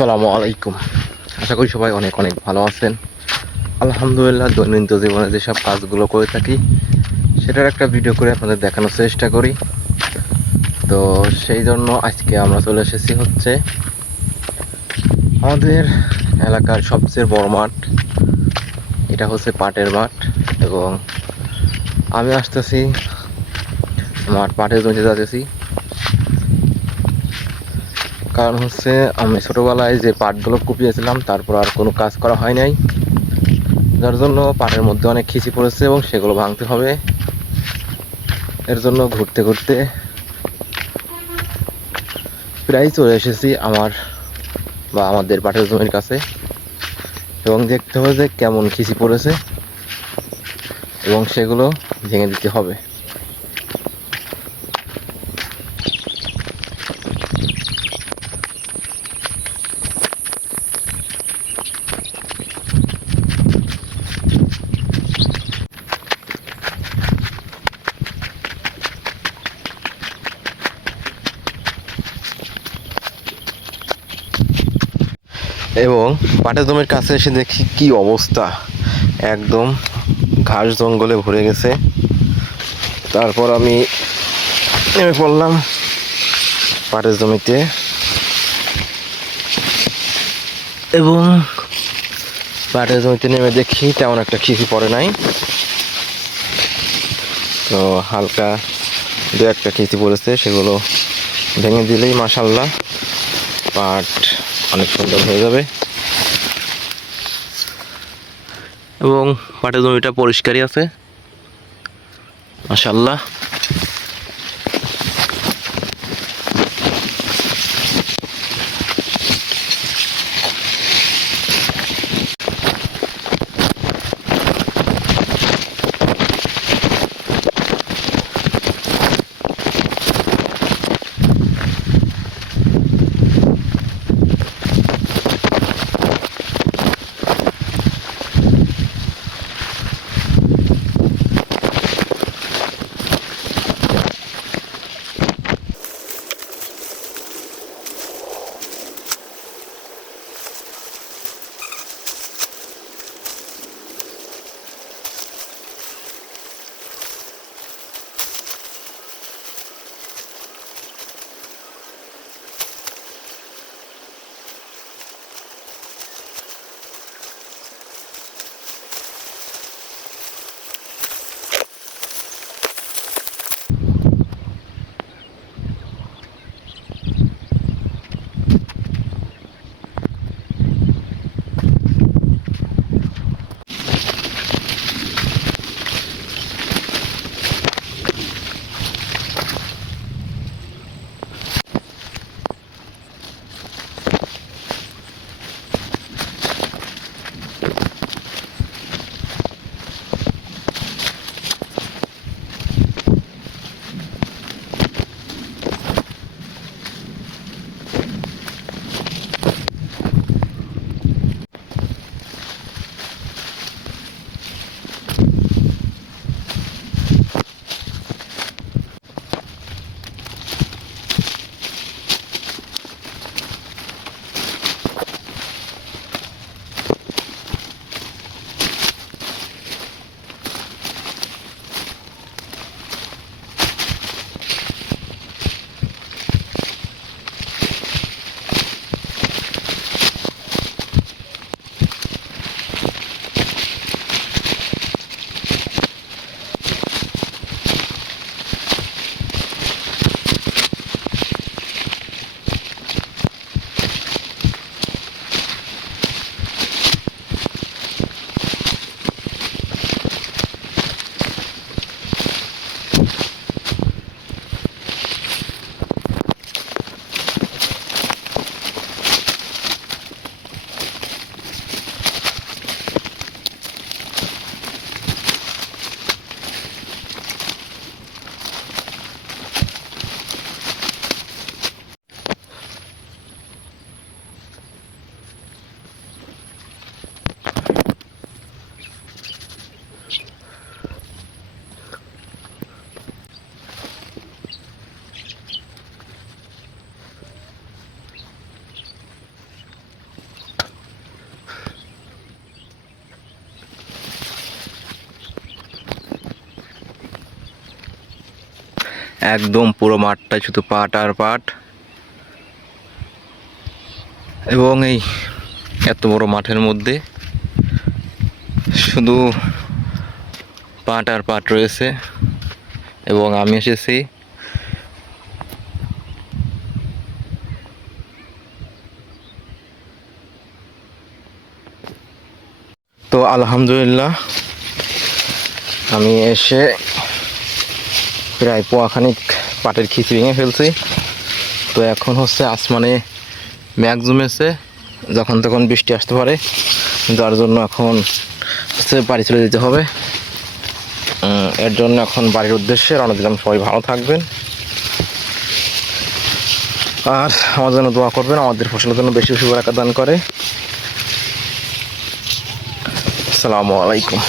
আসসালামু আলাইকুম। আশা করি সবাই অনেক অনেক ভালো আছেন। আলহামদুলিল্লাহ, দৈনন্দিন জীবনে যেসব কাজগুলো করে থাকি সেটার একটা ভিডিও করে আপনাদের দেখানোর চেষ্টা করি। তো সেই জন্য আজকে আমরা চলে এসেছি হচ্ছে আমাদের এলাকার সবচেয়ে বড় মাঠ। এটা হচ্ছে পাটের মাঠ এবং আমি আসতেছি আমার পাটের জমিতে যাচ্ছি। কারণ হচ্ছে আমি ছোটোবেলায় যে পাটগুলো কুপিয়েছিলাম তারপর আর কোনো কাজ করা হয় নাই, যার জন্য পাটের মধ্যে অনেক খিচি পড়েছে এবং সেগুলো ভাঙতে হবে। এর জন্য ঘুরতে ঘুরতে প্রায় চলে এসেছি আমাদের পাটের জমির কাছে এবং দেখতে হবে যে কেমন খিচি পড়েছে এবং সেগুলো ভেঙে দিতে হবে। এবং পাটের জমির কাছে এসে দেখি কি অবস্থা, একদম ঘাস জঙ্গলে ভরে গেছে। তারপর আমি নেমে পড়লাম পাটের জমিতে এবং পাটের জমিতে নেমে দেখি তেমন একটা খিচি পড়ে নাই। তো হালকা দু একটা খিচি পড়েছে, সেগুলো ভেঙে দিলেই মাশাআল্লাহ পাট অনেক সুন্দর হয়ে যাবে এবং পাটের জমিটা পরিষ্কারই আছে মাশাআল্লাহ। একদম পুরো মাঠটাই শুধু পাট আর পাট। এবং এই এত বড় মাঠের মধ্যে শুধু পাট আর পাট রয়েছে। এবং আমি এসেছি তো আলহামদুলিল্লাহ আমি এসে প্রায় পোয়াখানিক পাটের খিচি ভেঙে ফেলছি। তো এখন হচ্ছে আসমানে মেঘ জমেছে, যখন তখন বৃষ্টি আসতে পারে, যার জন্য এখন হচ্ছে বাড়ি চলে যেতে হবে। এর জন্য এখন বাড়ির উদ্দেশ্যে রওনা দিলাম। সবাই ভালো থাকবেন আর আমার জন্য দোয়া করবেন, আমাদের ফসলের জন্য বেশি বেশি বরকত দান করে। আসসালামু আলাইকুম।